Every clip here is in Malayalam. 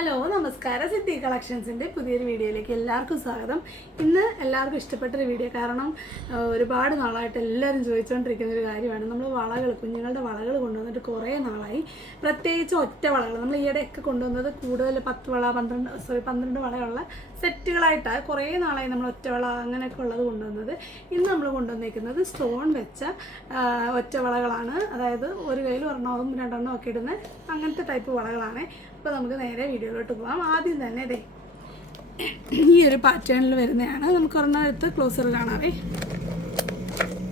ഹലോ നമസ്കാരം, സിദ്ധി കളക്ഷൻസിൻ്റെ പുതിയൊരു വീഡിയോയിലേക്ക് എല്ലാവർക്കും സ്വാഗതം. ഇന്ന് എല്ലാവർക്കും ഇഷ്ടപ്പെട്ടൊരു വീഡിയോ. കാരണം ഒരുപാട് നാളായിട്ട് എല്ലാവരും ചോദിച്ചുകൊണ്ടിരിക്കുന്ന ഒരു കാര്യമാണ്. നമ്മൾ വളകൾ, കുഞ്ഞുങ്ങളുടെ വളകൾ കൊണ്ടുവന്നിട്ട് കുറേ നാളായി. പ്രത്യേകിച്ച് ഒറ്റ വളകൾ നമ്മൾ ഈയിടെയൊക്കെ കൊണ്ടുവന്നത് കൂടുതൽ 10 വള 12 വളയുള്ള സെറ്റുകളായിട്ടാണ്. കുറേ നാളായി നമ്മൾ ഒറ്റ വള അങ്ങനെയൊക്കെ ഉള്ളത് കൊണ്ടുവന്നത്. ഇന്ന് നമ്മൾ കൊണ്ടുവന്നേക്കുന്നത് സ്റ്റോൺ വെച്ച ഒറ്റ വളകളാണ്. അതായത് ഒരു കയ്യിൽ ഒരെണ്ണവും രണ്ടെണ്ണവും ഒക്കെ ഇടുന്ന അങ്ങനത്തെ ടൈപ്പ് വളകളാണ്. അപ്പോൾ നമുക്ക് നേരെ വീഡിയോയിലോട്ട് പോകാം. ആദ്യം തന്നെ ഇതേ ഈ ഒരു പാറ്റേണിൽ വരുന്നതാണ്. നമുക്ക് ഒരെണ്ണം എടുത്ത് ക്ലോസർ കാണാവേ.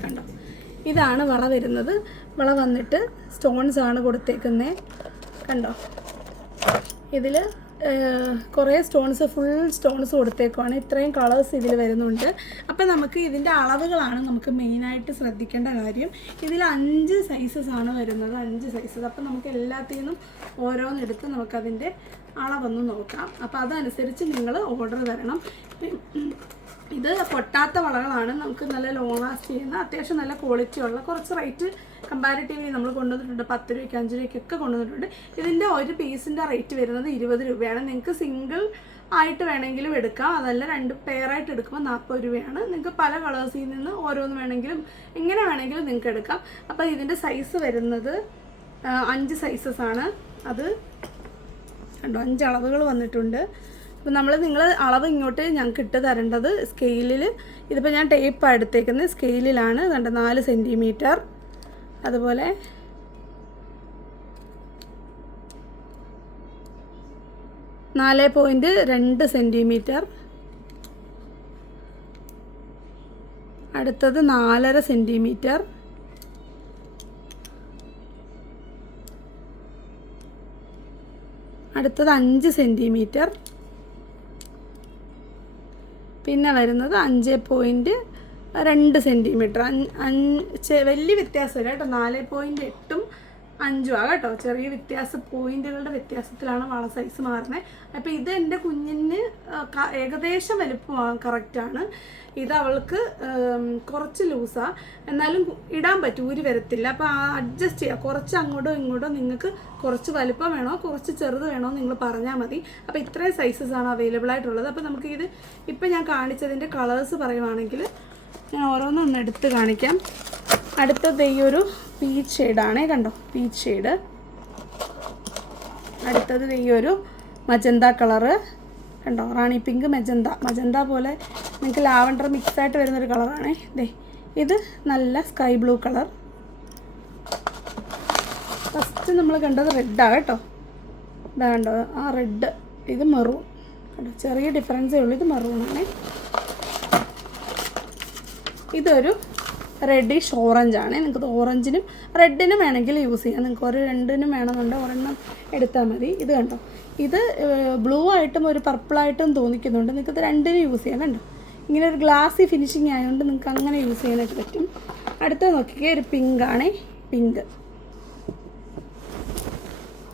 കണ്ടോ, ഇതാണ് വള വരുന്നത്. വള വന്നിട്ട് സ്റ്റോൺസ് ആണ് കൊടുത്തേക്കുന്നത്. കണ്ടോ, ഇതിൽ കുറേ സ്റ്റോൺസ്, ഫുൾ സ്റ്റോൺസ് കൊടുത്തേക്കുവാണ്. ഇത്രയും കളേഴ്സ് ഇതിൽ വരുന്നുണ്ട്. അപ്പം നമുക്ക് ഇതിൻ്റെ അളവുകളാണ് നമുക്ക് മെയിനായിട്ട് ശ്രദ്ധിക്കേണ്ട കാര്യം. ഇതിൽ 5 സൈസസ് ആണ് വരുന്നത്, 5 സൈസസ്. അപ്പം നമുക്ക് എല്ലാത്തിനും ഓരോന്നെടുത്ത് നമുക്കതിൻ്റെ അളവൊന്ന് നോക്കാം. അപ്പോൾ അതനുസരിച്ച് നിങ്ങൾ ഓർഡർ തരണം. ഇത് പൊട്ടാത്ത വളകളാണ്. നമുക്ക് നല്ല ലോങ് ലാസ്റ്റ് ചെയ്യുന്ന, അത്യാവശ്യം നല്ല ക്വാളിറ്റി ഉള്ള, കുറച്ച് റേറ്റ് കമ്പാരിറ്റീവ്ലി നമ്മൾ കൊണ്ടുവന്നിട്ടുണ്ട്. 10 രൂപയ്ക്ക് 5 രൂപയ്ക്കൊക്കെ കൊണ്ടുവന്നിട്ടുണ്ട്. ഇതിൻ്റെ ഒരു പീസിൻ്റെ റേറ്റ് വരുന്നത് 20 രൂപയാണ്. നിങ്ങൾക്ക് സിംഗിൾ ആയിട്ട് വേണമെങ്കിലും എടുക്കാം, അതല്ല 2 പെയറായിട്ട് എടുക്കുമ്പോൾ 40 രൂപയാണ്. നിങ്ങൾക്ക് പല കളേഴ്സിൽ നിന്ന് ഓരോന്ന് വേണമെങ്കിലും എങ്ങനെ വേണമെങ്കിലും നിങ്ങൾക്ക് എടുക്കാം. അപ്പോൾ ഇതിൻ്റെ സൈസ് വരുന്നത് 5 സൈസസ് ആണ്. അത് കണ്ടോ, 5 അളവുകൾ വന്നിട്ടുണ്ട്. അപ്പോൾ നിങ്ങൾ അളവ് ഇങ്ങോട്ട് ഞങ്ങൾക്ക് ഇട്ട് തരേണ്ടത് സ്കെയിലിൽ. ഇതിപ്പോൾ ഞാൻ ടേപ്പാണ് എടുത്തേക്കുന്നത്, സ്കെയിലിലാണ്. കണ്ടോ, 4 സെൻറ്റിമീറ്റർ, അതുപോലെ 4.2 സെൻറ്റിമീറ്റർ, അടുത്തത് 4.5 സെൻറ്റിമീറ്റർ, അടുത്തത് 5 സെൻറ്റിമീറ്റർ, പിന്നെ വരുന്നത് 5.2 സെൻറ്റിമീറ്റർ. വലിയ വ്യത്യാസമില്ല കേട്ടോ, 4.8ഉം 5ഉം ആ കേട്ടോ. ചെറിയ വ്യത്യാസം, പോയിന്റുകളുടെ വ്യത്യാസത്തിലാണ് വള സൈസ് മാറുന്നത്. അപ്പോൾ ഇത് എൻ്റെ കുഞ്ഞിന് ഏകദേശം വലുപ്പം കറക്റ്റാണ്. ഇത് അവൾക്ക് കുറച്ച് ലൂസാണ്, എന്നാലും ഇടാൻ പറ്റും, ഊരി വരത്തില്ല. അപ്പോൾ അഡ്ജസ്റ്റ് ചെയ്യുക. കുറച്ച് അങ്ങോട്ടോ ഇങ്ങോട്ടോ നിങ്ങൾക്ക് കുറച്ച് വലുപ്പം വേണോ കുറച്ച് ചെറുത് വേണോ നിങ്ങൾ പറഞ്ഞാൽ മതി. അപ്പോൾ ഇത്രയും സൈസസ് ആണ് അവൈലബിൾ ആയിട്ടുള്ളത്. അപ്പോൾ നമുക്ക് ഇത് ഇപ്പം ഞാൻ കാണിച്ചതിൻ്റെ കളേഴ്സ് പറയുവാണെങ്കിൽ ഞാൻ ഓരോന്നൊന്ന് എടുത്ത് കാണിക്കാം. അടുത്തത് ഈ ഒരു പീച്ച് ഷെയ്ഡാണേ. കണ്ടോ, പീച്ച് ഷെയ്ഡ്. അടുത്തത് ഈ ഒരു മജന്ത കളറ്. കണ്ടോ, റാണി പിങ്ക് മജന്ത പോലെ നിങ്ങൾക്ക് ലാവണ്ടർ മിക്സായിട്ട് വരുന്നൊരു കളറാണേ. ഇത് നല്ല സ്കൈ ബ്ലൂ കളർ. ഫസ്റ്റ് നമ്മൾ കണ്ടത് റെഡാണ് കേട്ടോ. ഇതാ കണ്ടോ, ആ റെഡ്. ഇത് മെറൂൺ. കണ്ടോ, ചെറിയ ഡിഫറൻസേ ഉള്ളൂ. ഇത് മെറൂണാണേ. ഇതൊരു റെഡിഷ് ഓറഞ്ചാണ്. നിങ്ങൾക്ക് ഓറഞ്ചിനും റെഡിനും വേണമെങ്കിൽ യൂസ് ചെയ്യാം. നിങ്ങൾക്ക് ഒരു 2നും വേണമെന്നുണ്ടെങ്കിൽ ഒരെണ്ണം എടുത്താൽ മതി. ഇത് കണ്ടോ, ഇത് ബ്ലൂ ആയിട്ടും ഒരു പർപ്പിളായിട്ടും തോന്നിക്കുന്നുണ്ട്. നിങ്ങൾക്ക് ഇത് 2നും യൂസ് ചെയ്യാം. കണ്ടോ, ഇങ്ങനെ ഒരു ഗ്ലാസി ഫിനിഷിങ് ആയതുകൊണ്ട് നിങ്ങൾക്ക് അങ്ങനെ യൂസ് ചെയ്യാനായിട്ട് പറ്റും. അടുത്തത് നോക്കിക്കേ, ഒരു പിങ്കാണേ, പിങ്ക്.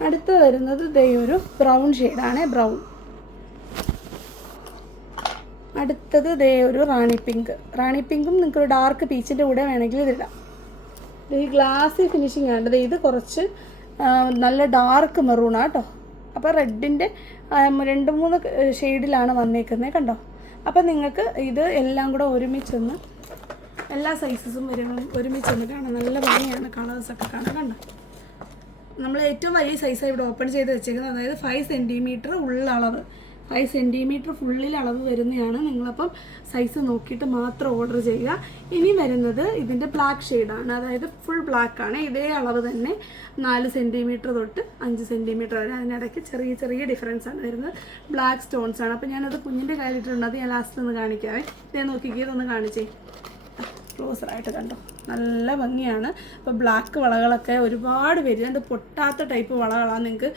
അടുത്തത് വരുന്നത് ഇതേ ഒരു ബ്രൗൺ ഷെയ്ഡാണ്, ബ്രൗൺ. അടുത്തത് ഇതേ ഒരു റാണി പിങ്കും നിങ്ങൾക്കൊരു ഡാർക്ക് പീച്ചിൻ്റെ കൂടെ വേണമെങ്കിൽ ഇതിടാം. ഈ ഗ്ലാസി ഫിനിഷിങ് ആണ്. ഇത് കുറച്ച് നല്ല ഡാർക്ക് മെറൂണാണ് കേട്ടോ. അപ്പോൾ റെഡിൻ്റെ 2-3 ഷെയ്ഡിലാണ് വന്നേക്കുന്നത്. കണ്ടോ, അപ്പോൾ നിങ്ങൾക്ക് ഇത് എല്ലാം കൂടെ ഒരുമിച്ചൊന്ന്, എല്ലാ സൈസസും ഒരുമിച്ചൊന്ന് കാണാം. നല്ല ഭംഗിയാണ് കളേഴ്സൊക്കെ കാണാൻ. കണ്ടോ, നമ്മൾ ഏറ്റവും വലിയ സൈസാണ് ഇവിടെ ഓപ്പൺ ചെയ്ത് വെച്ചേക്കുന്നത്. അതായത് 5 സെൻറ്റിമീറ്റർ ഉള്ളളവ്, 5 സെൻറ്റിമീറ്റർ ഫുള്ളിൽ അളവ് വരുന്നതാണ്. നിങ്ങളപ്പം സൈസ് നോക്കിയിട്ട് മാത്രം ഓർഡർ ചെയ്യുക. ഇനി വരുന്നത് ഇതിൻ്റെ ബ്ലാക്ക് ഷെയ്ഡാണ്. അതായത് ഫുൾ ബ്ലാക്കാണ്. ഇതേ അളവ് തന്നെ 4 സെൻറ്റിമീറ്റർ തൊട്ട് 5 സെൻറ്റിമീറ്റർ വരെ. അതിനിടയ്ക്ക് ചെറിയ ചെറിയ ഡിഫറൻസ് ആണ് വരുന്നത്. ബ്ലാക്ക് സ്റ്റോൺസ് ആണ്. അപ്പോൾ ഞാനത് കുഞ്ഞിൻ്റെ കാര്യമായിട്ടുണ്ട്. അത് ഞാൻ ലാസ്റ്റ് ഒന്ന് കാണിക്കാവേ. ഇതേ നോക്കിക്കേ, ഇതൊന്ന് കാണിച്ചേ. ക്ലോസറായിട്ട് കണ്ടോ, നല്ല ഭംഗിയാണ്. അപ്പോൾ ബ്ലാക്ക് വളകളൊക്കെ ഒരുപാട് വരുന്നുണ്ട്. പൊട്ടാത്ത ടൈപ്പ് വളകളാണ്. നിങ്ങൾക്ക്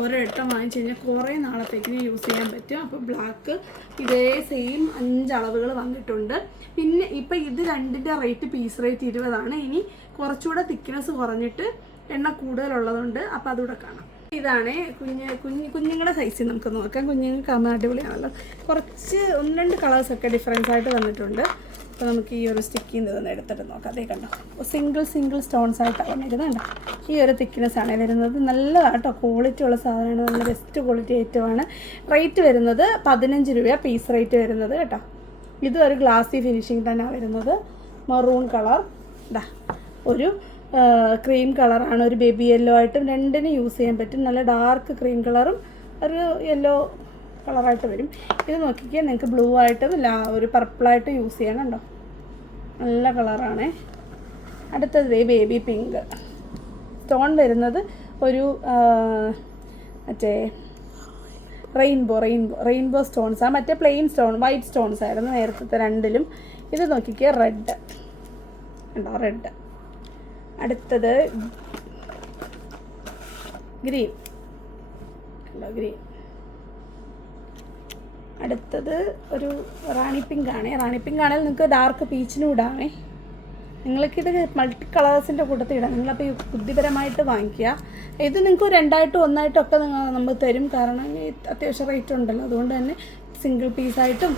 ഒരെട്ടം വാങ്ങിച്ച് കഴിഞ്ഞാൽ കുറേ നാളത്തേക്കിന് യൂസ് ചെയ്യാൻ പറ്റും. അപ്പോൾ ബ്ലാക്ക് ഇതേ സെയിം 5 അളവുകൾ വന്നിട്ടുണ്ട്. പിന്നെ ഇപ്പം ഇത് 2ൻ്റെ റേറ്റ്, പീസ് റേറ്റ് 20 ആണ്. ഇനി കുറച്ചുകൂടെ തിക്നെസ് കുറഞ്ഞിട്ട് എണ്ണ കൂടുതലുള്ളതുകൊണ്ട് അപ്പോൾ അതുകൂടെ കാണാം. ഇതാണ് കുഞ്ഞുങ്ങളുടെ സൈസിൽ നമുക്ക് നോക്കാം. കുഞ്ഞുങ്ങൾക്കാകുമ്പോൾ അടിപൊളിയാണല്ലോ. കുറച്ച് 1-2 കളേഴ്സൊക്കെ ഡിഫറൻസ് ആയിട്ട് വന്നിട്ടുണ്ട്. അപ്പോൾ നമുക്ക് ഈ ഒരു സ്റ്റിക്കിൽ നിന്ന് എടുത്തിട്ട് നോക്കാം. അതേ കണ്ടോ, സിംഗിൾ സ്റ്റോൺസ് ആയിട്ടാണ് വന്നിരുന്നത്. കണ്ടോ, ഈ ഒരു തിക്നെസ് ആണ് വരുന്നത്. നല്ലതാണ് കേട്ടോ, ക്വാളിറ്റി ഉള്ള സാധനമാണ്, നല്ല ബെസ്റ്റ് ക്വാളിറ്റി ഐറ്റമാണ്. റേറ്റ് വരുന്നത് 15 രൂപ പീസ് റേറ്റ് വരുന്നത് കേട്ടോ. ഇത് ഒരു ഗ്ലാസി ഫിനിഷിങ് തന്നെയാണ് വരുന്നത്. മറൂൺ കളർ, ഇതാ ഒരു ക്രീം കളറാണ്, ഒരു ബേബി യെല്ലോ ആയിട്ടും രണ്ടിനും യൂസ് ചെയ്യാൻ പറ്റും. നല്ല ഡാർക്ക് ക്രീം കളറും ഒരു യെല്ലോ കളറായിട്ട് വരും. ഇത് നോക്കിക്കേ, നിങ്ങൾക്ക് ബ്ലൂ ആയിട്ടും ഒരു പർപ്പിളായിട്ട് യൂസ് ചെയ്യാൻ. കണ്ടോ, നല്ല കളറാണേ. അടുത്തത് ബേബി പിങ്ക് സ്റ്റോൺ വരുന്നത് ഒരു മറ്റേ റെയിൻബോ സ്റ്റോൺസാണ്. മറ്റേ പ്ലെയിൻ സ്റ്റോൺ വൈറ്റ് സ്റ്റോൺസ് ആയിരുന്നു നേരത്തെ രണ്ടിലും. ഇത് നോക്കിക്കേ, റെഡ് ഉണ്ടോ, റെഡ്. അടുത്തത് ഗ്രീൻ ഉണ്ടോ, ഗ്രീൻ. അടുത്തത് ഒരു റാണി പിങ്ക് ആണേ. റാണി പിങ്ക് ആണെങ്കിൽ നിങ്ങൾക്ക് ഡാർക്ക് പീച്ചിനും ഇടാമേ. നിങ്ങൾക്കിത് മൾട്ടി കളേഴ്സിൻ്റെ കൂട്ടത്തിൽ ഇടാം. നിങ്ങളപ്പോൾ ഈ ബുദ്ധിപരമായിട്ട് വാങ്ങിക്കുക. ഇത് നിങ്ങൾക്ക് 2 1 ഒക്കെ നമ്മൾ തരും. കാരണം ഈ അത്യാവശ്യം റേറ്റ് ഉണ്ടല്ലോ, അതുകൊണ്ട് തന്നെ സിംഗിൾ പീസായിട്ടും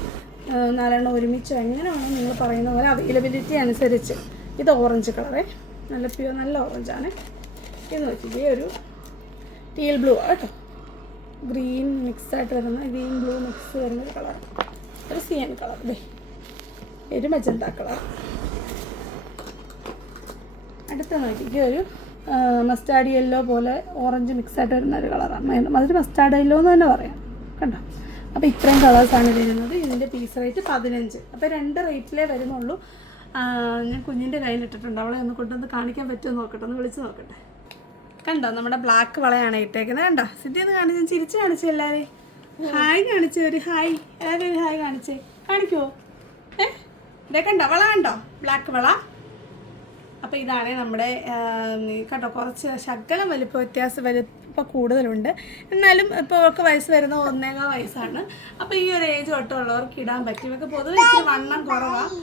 4 ഒരുമിച്ചോ എങ്ങനെ വേണം നിങ്ങൾ പറയുന്ന പോലെ അവൈലബിലിറ്റി അനുസരിച്ച്. ഇത് ഓറഞ്ച് കളറേ, നല്ല പ്യൂർ നല്ല ഓറഞ്ചാണ്. ഇത് നോക്കിക്കേ, ഒരു ടീൽ ബ്ലൂ കേട്ടോ, ഗ്രീൻ മിക്സായിട്ട് വരുന്ന ഗ്രീൻ ബ്ലൂ മിക്സ് വരുന്നൊരു കളർ. ഒരു സിയൻ കളർ, ഒരു മജന്ത കളർ. അടുത്ത നോക്കിക്കേ, ഒരു മസ്റ്റാർഡ് യെല്ലോ പോലെ ഓറഞ്ച് മിക്സായിട്ട് വരുന്ന ഒരു കളറാണ്. അതൊരു മസ്റ്റാർഡ് യെല്ലോ എന്ന് തന്നെ പറയാം. കണ്ടോ, അപ്പോൾ ഇത്രയും കളേഴ്സാണ് വരുന്നത്. ഇതിൻ്റെ പീസ് റേറ്റ് 15. അപ്പോൾ 2 റേറ്റിലേ വരുന്നുള്ളൂ. ഞാൻ കുഞ്ഞിൻ്റെ കയ്യിലിട്ടിട്ടുണ്ട്. അവളെ ഒന്ന് കൊണ്ടുവന്ന് കാണിക്കാൻ പറ്റുമോ നോക്കട്ടെ, ഒന്ന് വിളിച്ച് നോക്കട്ടെ. കണ്ടോ, നമ്മുടെ ബ്ലാക്ക് വളയാണ് ഇട്ടേക്കുന്നത്. കണ്ടോ, സിറ്റി ഒന്ന് കാണിച്ചു, ചിരിച്ച് കാണിച്ചു. എല്ലാവരെയും ഹായ് കാണിച്ചു, ഒരു ഹായ്, എല്ലാവരും ഒരു ഹായ് കാണിച്ചേ. കാണിക്കുമോ? ഇതേ കണ്ടോ, വള കണ്ടോ, ബ്ലാക്ക് വള. അപ്പോൾ ഇതാണ് നമ്മുടെ കണ്ടോ, കുറച്ച് ശകലം വലിപ്പം വലിപ്പം കൂടുതലുണ്ട്. എന്നാലും ഇപ്പോൾ അവർക്ക് വയസ്സ് വരുന്ന 1.25 വയസ്സാണ്. അപ്പോൾ ഈ ഒരു ഏജ് തൊട്ടുള്ളവർക്ക് ഇടാൻ പറ്റും. ഇവർക്ക് പൊതുവെ ഇച്ചിരി വണ്ണം കുറവാണ്.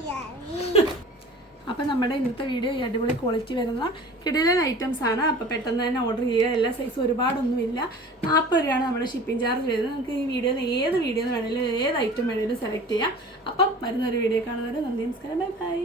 അപ്പോൾ നമ്മുടെ ഇന്നത്തെ വീഡിയോ ഈ അടിപൊളി ക്വാളിറ്റി വരുന്ന കിടിലൻ ഐറ്റംസ് ആണ്. അപ്പോൾ പെട്ടെന്ന് തന്നെ ഓർഡർ ചെയ്യുക. എല്ലാ സൈസും ഒരുപാടൊന്നുമില്ല. 40 രൂപയാണ് നമ്മുടെ ഷിപ്പിംഗ് ചാർജ് വരുന്നത്. നമുക്ക് ഈ വീഡിയോയിൽ നിന്ന് ഏത് വീഡിയോ വേണമെങ്കിലും ഏത് ഐറ്റം വേണമെങ്കിലും സെലക്ട് ചെയ്യാം. അപ്പം വരുന്നൊരു വീഡിയോ കാണുന്നവരെ നന്ദി, നമസ്കാരം, ബൈ ബൈ.